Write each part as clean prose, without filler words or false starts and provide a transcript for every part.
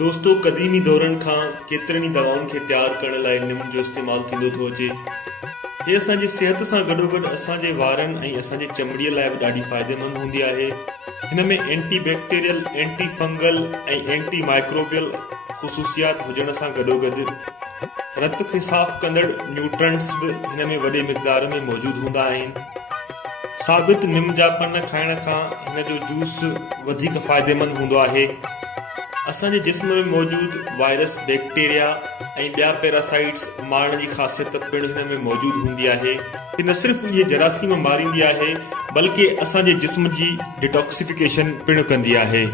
दोस्तो क़दीमी दौरनि खां केतिरनि ई दवाउनि खे तयारु करण लाइ निम जो इस्तेमालु थींदो थो अचे। हे असांजी सिहत सां गॾोगॾु असांजे वारनि ऐं असांजे चमड़ीअ लाइ बि ॾाढी फ़ाइदेमंद हूंदी आहे। हिन में एंटी बैक्टीरियल, एंटी फंगल ऐं एंटी माइक्रोबियल ख़ुसूसियात हुजण सां गॾोगॾु रत खे साफ़ कंदड़ न्यूट्रंट्स बि हिन में वॾे मिक़दार में मौजूदु हूंदा आहिनि। साबित निम जा पन खाइण खां हिन जो जूस वधीक फ़ाइदेमंद हूंदो आहे। असांजे जिस्म में मौजूदु वायरस, बैक्टीरिया ऐं ॿिया पैरासाइट्स मारण जी ख़ासियत पिणु हिन में मौजूदु हूंदी आहे। ही न सिर्फ़ु इहे जरासीम मारींदी आहे बल्कि असांजे जिस्म जी डिटॉक्सिफिकेशन पिणु कंदी आहे।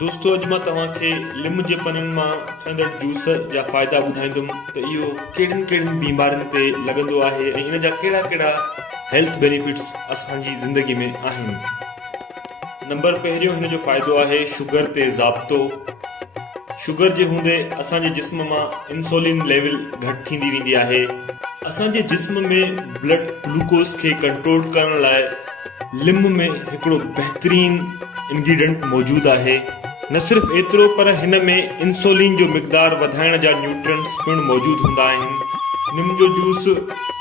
दोस्तो, अॼु मां तव्हांखे लिम जे पननि मां ठहंदड़ जूस जा फ़ाइदा ॿुधाईंदुमि त इहो कहिड़ियुनि कहिड़ियुनि बीमारियुनि ते लॻंदो आहे ऐं इन जा कहिड़ा कहिड़ा हेल्थ बेनिफिट्स असांजी ज़िंदगी में आहिनि। नंबर पहिरियों हिन जो फ़ाइदो आहे शुगर ते ज़ाब्तो। शुगर जे हूंदे असांजे जिस्म मां इंसुलिन लेवल घटि थींदी वेंदी आहे। असांजे जिस्म में ब्लड ग्लूकोज़ खे कंट्रोल करण लाइ लिम में हिकिड़ो बहितरीन इंग्रेडिएंट मौजूदु आहे। न सिर्फ़ु एतिरो पर हिन में इंसुलिन जो मिक़दार वधाइण जा न्यूट्रिएंट्स पिणु मौजूदु हूंदा आहिनि। निम जो जूस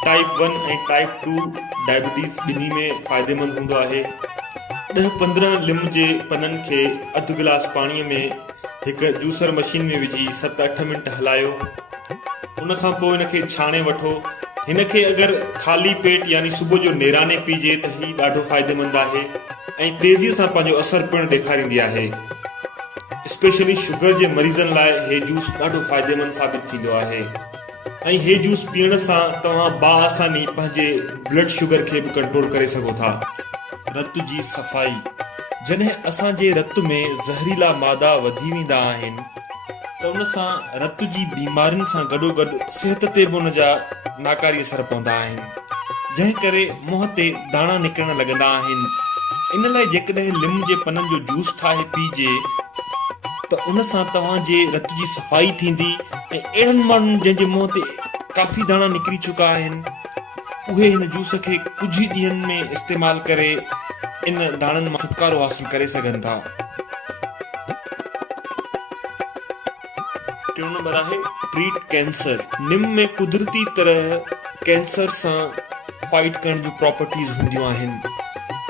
टाइप 1 ऐं टाइप 2 डायबिटीज़ ॿिन्ही में फ़ाइदेमंद हूंदो आहे। 10-15 लिम जे पननि खे अधु गिलास पाणीअ में हिकु जूसर मशीन में विझी 7-8 मिंट हलायो। उन खां पोइ हिन खे छाणे वठो। हिन खे अगरि ख़ाली पेट यानी सुबुह जो नेराने पीजे त ही ॾाढो फ़ाइदेमंद आहे ऐं तेज़ीअ सां पंहिंजो असरु पिणु ॾेखारींदी आहे। स्पेशली शुगर जे मरीज़नि लाइ हे जूस ॾाढो फ़ाइदेमंद साबित थींदो आहे ऐं हे जूस पीअण सां तव्हां बाआसानी पंहिंजे ब्लड शुगर खे बि कंट्रोल करे सघो था। रत जी सफ़ाई। जॾहिं असांजे रत में ज़हरीला मादा वधी वेंदा आहिनि त उन सां रत जी बीमारियुनि सां गॾोगॾु सिहत ते बि उन जा नाकारी असर पवंदा आहिनि, जंहिं करे मुंहं ते दाणा निकिरणु लॻंदा आहिनि। इन लाइ जेकॾहिं लिम जे पननि जो जूस ठाहे पीजे त उन सां तव्हांजे रत जी सफ़ाई थींदी ऐं अहिड़नि माण्हुनि जंहिंजे मुंहं ते काफ़ी दाणा निकिरी चुका आहिनि उहे हिन जूस खे कुझु ई ॾींहंनि में इस्तेमालु करे इन दाणनि मां छुटकारो हासिल करे सघनि था। टियों नंबर आहे ट्रीट कैंसर। निम में कुदरती तरह कैंसर सां फाइट करण जूं प्रॉपर्टीज़ हूंदियूं आहिनि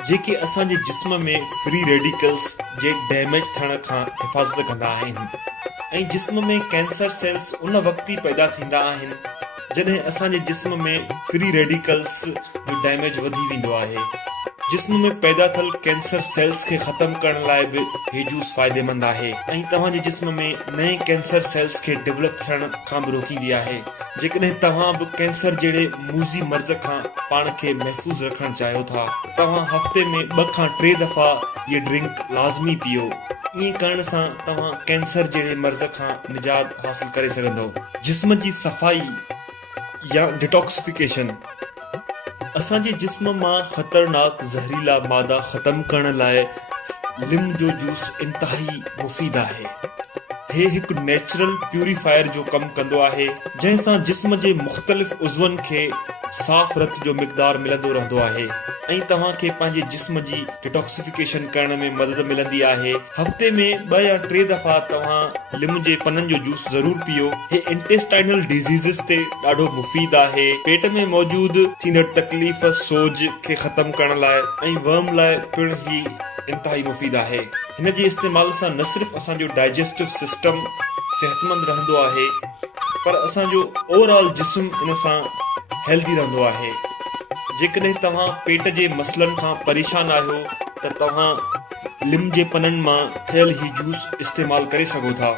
जेके असांजे जिस्म में फ्री रेडिकल्स जे डैमेज थियण खां हिफ़ाज़त कंदा आहिनि ऐं जिस्म में कैंसर सेल्स उन वक़्त ई पैदा थींदा आहिनि जॾहिं असांजे जिस्म में फ्री रेडिकल्स जो डैमेज वधी वेंदो आहे। जिस्म में पैदा थियल कैंसर सेल्स खे ख़तमु करण लाइ बि हे जूस फ़ाइदेमंद आहे ऐं तव्हांजे जिस्म में नए कैंसर सेल्स खे डेवलप थियण खां बि रोकींदी आहे। जेकॾहिं तव्हां बि कैंसर जहिड़े मूज़ी मर्ज़ खां पाण खे महफ़ूज़ रखणु चाहियो था तव्हां हफ़्ते में 2-3 दफ़ा इहे ड्रिंक लाज़मी पीओ। ईअं करण सां तव्हां कैंसर जहिड़े मर्ज़ खां निजात हासिल करे सघंदो। जिस्म जी सफ़ाई या डिटॉक्सिफिकेशन। असांजे जिस्म मां ख़तरनाक ज़हरीला मादा ख़तमु करण लाइ लिम जो जूस इंतहाई मुफ़ीद आहे। हे हिकु नेचुरल प्यूरीफायर जो कमु कंदो आहे जंहिं सां जिस्म जे मुख़्तलिफ़ उज़वनि खे साफ़ रत जो मिक़दार मिलंदो रहंदो आहे ऐं तव्हांखे पंहिंजे जिस्म जी डिटॉक्सिफिकेशन करण में मदद मिलंदी आहे। हफ़्ते में 2 या 3 दफ़ा तव्हां लिम जे पननि जो जूस ज़रूर पीओ। हे इंटेस्टाइनल डिज़ीज़िस ते ॾाढो मुफ़ीद आहे। पेट में मौजूदु थींदड़ तकलीफ़, सोज खे ख़तमु करण लाइ ऐं वर्म लाइ पिणु ही इंतहाई मुफ़ीद आहे। हिन जे इस्तेमाल सां न सिर्फ़ु असांजो डाइजेस्टिव सिस्टम सिहतमंद रहंदो आहे पर असांजो ओवरऑल जिस्म इन सां हेल्दी रहंदो आहे। जेकॾहिं तव्हां पेट जे मसइलनि खां परेशान आहियो त तव्हां लिम जे पननि मां ठहियल ही जूस इस्तेमालु करे सघो था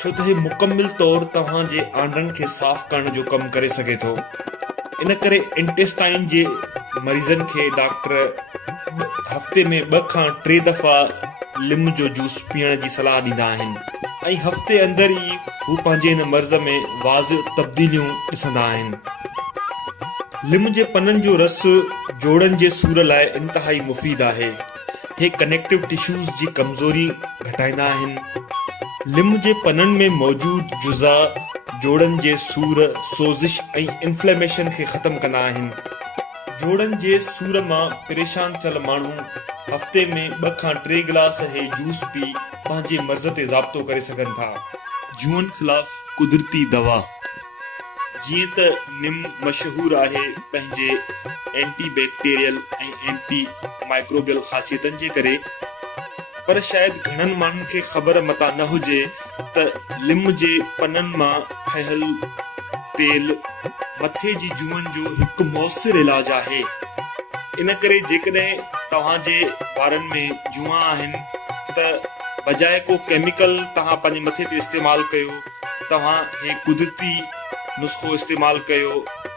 छो त हे मुकमिल तौरु तव्हांजे आंडनि खे साफ़ करण जो कमु करे सघे थो। इन करे इंटेस्टाइन जे मरीज़नि खे डॉक्टर हफ़्ते में 2-3 दफ़ा लिम जो जूस पीअण जी सलाह ॾींदा आहिनि ऐं हफ़्ते अंदरि ई हू पंहिंजे हिन मर्ज़ में वाज़िह तब्दीलियूं ॾिसंदा आहिनि। लिम जे पननि जो रस जोड़नि जे सूर लाइ इंतहाई मुफ़ीद आहे। हे कनेक्टिव टिश्यूज़ जी कमज़ोरी घटाईंदा आहिनि। लिम जे पननि में मौजूदु जुज़ा जोड़नि जे सूर, सोज़िश ऐं इन्फ्लेमेशन खे ख़तमु कंदा आहिनि। जोड़नि जे सूर मां परेशान थियल माण्हू हफ़्ते में 2 खां 3 गिलास हे जूस पी पंहिंजे मर्ज़ ते ज़ाब्तो करे सघनि था। जूअनि ख़िलाफ़ कुदरती दवा। जीअं त निम मशहूरु आहे पंहिंजे एंटी बैक्टीरियल ऐं एंटी माइक्रोबियल ख़ासियतनि जे करे, पर शायदि घणनि माण्हुनि खे ख़बर मता न हुजे त लिम जे पननि मां ठहियल तेल मथे जी जूअनि जो हिकु मौसिर इलाज आहे। इन करे जेकॾहिं तव्हांजे वारनि में जूआ आहिनि त बजाए को केमिकल तव्हां पंहिंजे मथे ते इस्तेमालु कयो, तव्हां हे कुदरती नुस्ख़ो इस्तेमालु कयो।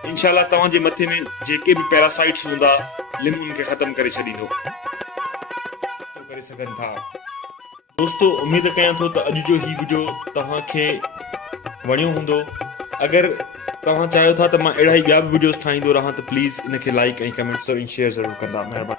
इंशाल्लाह तव्हांजे मथे में जेके बि पैरासाइट्स हूंदा, लिम उनखे ख़तमु करे छॾींदो। करे सघनि था। दोस्तो, उमेद कयां थो त अॼु जो ही वीडियो तव्हांखे वणियो हूंदो। अगरि तव्हां चाहियो था त मां अहिड़ा ई ॿिया बि वीडियोस ठाहींदो रहां त प्लीज़ इनखे लाइक ऐं कमेंट ज़रूरु शेयर ज़रूरु कंदा। महिरबानी।